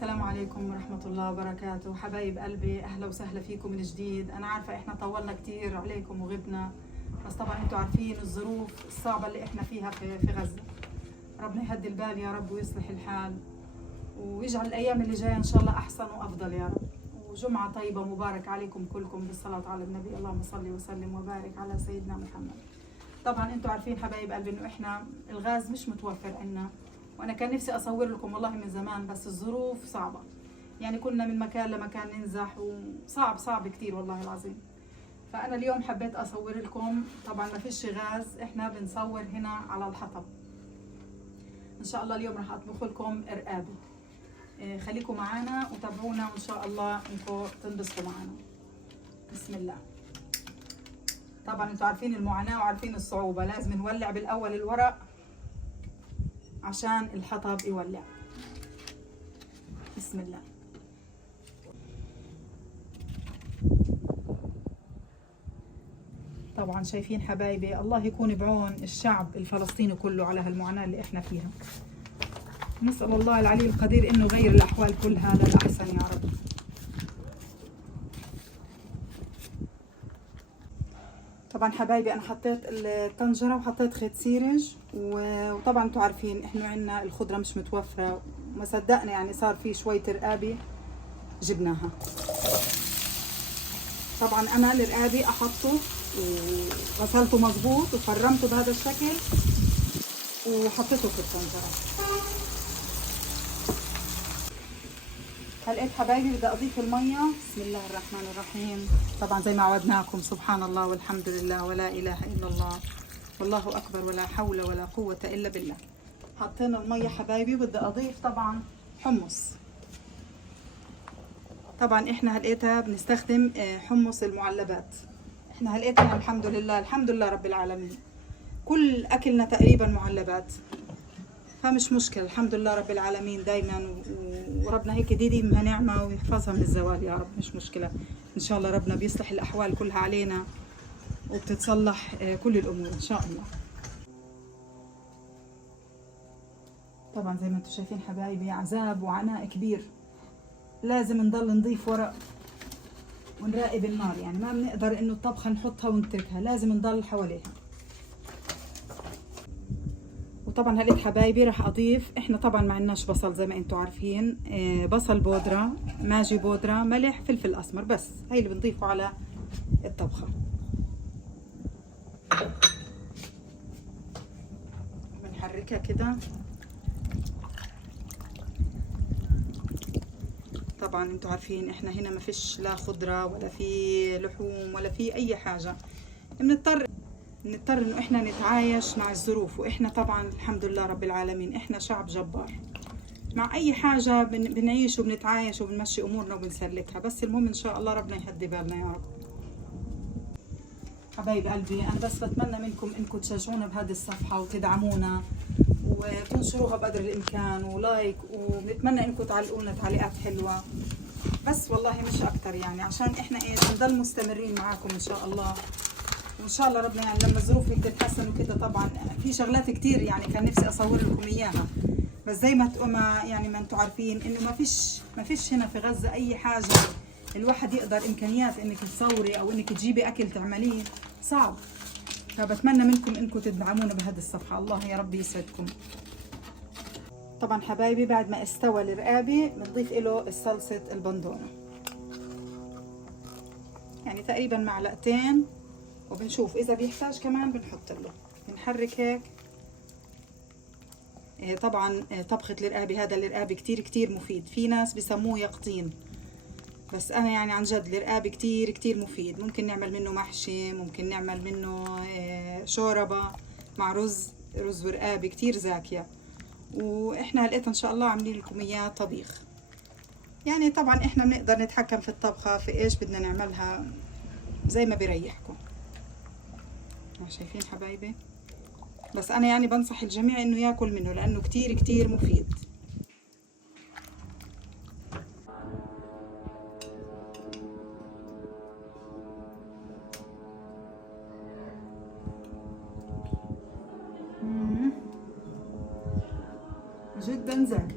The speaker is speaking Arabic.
السلام عليكم ورحمة الله وبركاته. حبايب قلبي، أهلا وسهلا فيكم من جديد. أنا عارفة إحنا طولنا كتير عليكم وغبنا، بس طبعا أنتوا عارفين الظروف الصعبة اللي إحنا فيها في غزة. ربنا يهدي البال يا رب ويصلح الحال، ويجعل الأيام اللي جاية إن شاء الله أحسن وأفضل يا رب. وجمعة طيبة مبارك عليكم كلكم بالصلاة على النبي. اللهم صل وسلم وبارك على سيدنا محمد. طبعا أنتوا عارفين حبايب قلبي إنه إحنا الغاز مش متوفر عنا، وانا كان نفسي اصور لكم والله من زمان، بس الظروف صعبة. يعني كنا من مكان لمكان ننزح، وصعب كتير والله العظيم. فانا اليوم حبيت اصور لكم. طبعا ما فيش غاز، احنا بنصور هنا على الحطب. ان شاء الله اليوم راح اطبخ لكم ارقابي. خليكم معانا وتابعونا، وان شاء الله انكم تنبسطوا معانا. بسم الله. طبعا انتوا عارفين المعاناة وعارفين الصعوبة. لازم نولع بالاول الورق عشان الحطب يولع. بسم الله. طبعا شايفين حبايبي، الله يكون بعون الشعب الفلسطيني كله على هالمعاناة اللي احنا فيها. نسأل الله العلي القدير انه يغير الاحوال كلها للاحسن يا رب. طبعا حبايبي انا حطيت الطنجره وحطيت خيط سيرج، وطبعا انتوا عارفين احنا عندنا الخضره مش متوفره، وما صدقنا يعني صار في شويه رقابي جبناها. طبعا انا الرقابي احطه وغسلته مظبوط وفرمته بهذا الشكل وحطيته في الطنجره. هلقيت حبايبي بدي اضيف الميه. بسم الله الرحمن الرحيم. طبعا زي ما عودناكم، سبحان الله والحمد لله ولا اله الا الله والله اكبر ولا حول ولا قوه الا بالله. حطينا الميه حبايبي، بدي اضيف طبعا حمص. طبعا احنا هلقيتها بنستخدم حمص المعلبات. احنا هلقيتها الحمد لله رب العالمين كل اكلنا تقريبا معلبات، فمش مشكلة الحمد لله رب العالمين دايما. وربنا هيك يديمها نعمة ويحفظها من الزوال يا رب. مش مشكلة ان شاء الله، ربنا بيصلح الاحوال كلها علينا وبتتصلح كل الامور ان شاء الله. طبعا زي ما انتم شايفين حبايبي، عذاب وعناء كبير. لازم نضل نضيف ورق ونراقب النار، يعني ما بنقدر انه الطبخة نحطها ونتركها، لازم نضل حواليها. وطبعا هلقيت حبايبي راح اضيف، احنا طبعا ما عندناش بصل زي ما انتم عارفين، بصل بودره، ماجي بودره، ملح، فلفل اسمر، بس هاي اللي بنضيفه على الطبخه. بنحركها كده. طبعا انتم عارفين احنا هنا ما فيش لا خضره ولا في لحوم ولا في اي حاجه، بنضطر انه احنا نتعايش مع الظروف. واحنا طبعا الحمد لله رب العالمين احنا شعب جبار، مع اي حاجة بنعيش وبنتعايش وبنمشي امورنا وبنسلكها. بس المهم ان شاء الله ربنا يهدي بالنا يا رب. حبايب قلبي انا بس بتمنى منكم انكم تشجعونا بهذه الصفحة وتدعمونا وتنشروها بقدر الامكان ولايك، وبنتمنى انكم تعلقوا لنا تعليقات حلوة، بس والله مش اكتر، يعني عشان احنا نضل مستمرين معاكم ان شاء الله. وان شاء الله ربنا يعني لما الظروف تتحسن وكده. طبعا في شغلات كتير يعني كان نفسي اصور لكم اياها، بس زي ما يعني ما انتم عارفين انه ما فيش هنا في غزة اي حاجة الواحد يقدر امكانيات انك تصوري او انك تجيبي اكل تعمليه، صعب. فبتمنى منكم انكم تدعمونا بهذه الصفحة. الله يا رب يسعدكم. طبعا حبايبي بعد ما استوى الرقابي بنضيف له الصلصة البندورة، يعني تقريبا معلقتين، وبنشوف اذا بيحتاج كمان بنحط له. بنحرك هيك. طبعا طبخة الرقابي، هذا الرقابي كتير مفيد. في ناس بسموه يقطين، بس انا يعني عن جد الرقابي كتير مفيد. ممكن نعمل منه محشي، ممكن نعمل منه شوربة مع رز ورقابي كتير زاكية. واحنا هلقيت ان شاء الله عاملين لكم اياه طبيخ. يعني طبعا احنا بنقدر نتحكم في الطبخة، في ايش بدنا نعملها زي ما بيريحكم. شايفين حبايبي، بس انا يعني بنصح الجميع انه ياكل منه لانه كتير مفيد. جدا زاكي.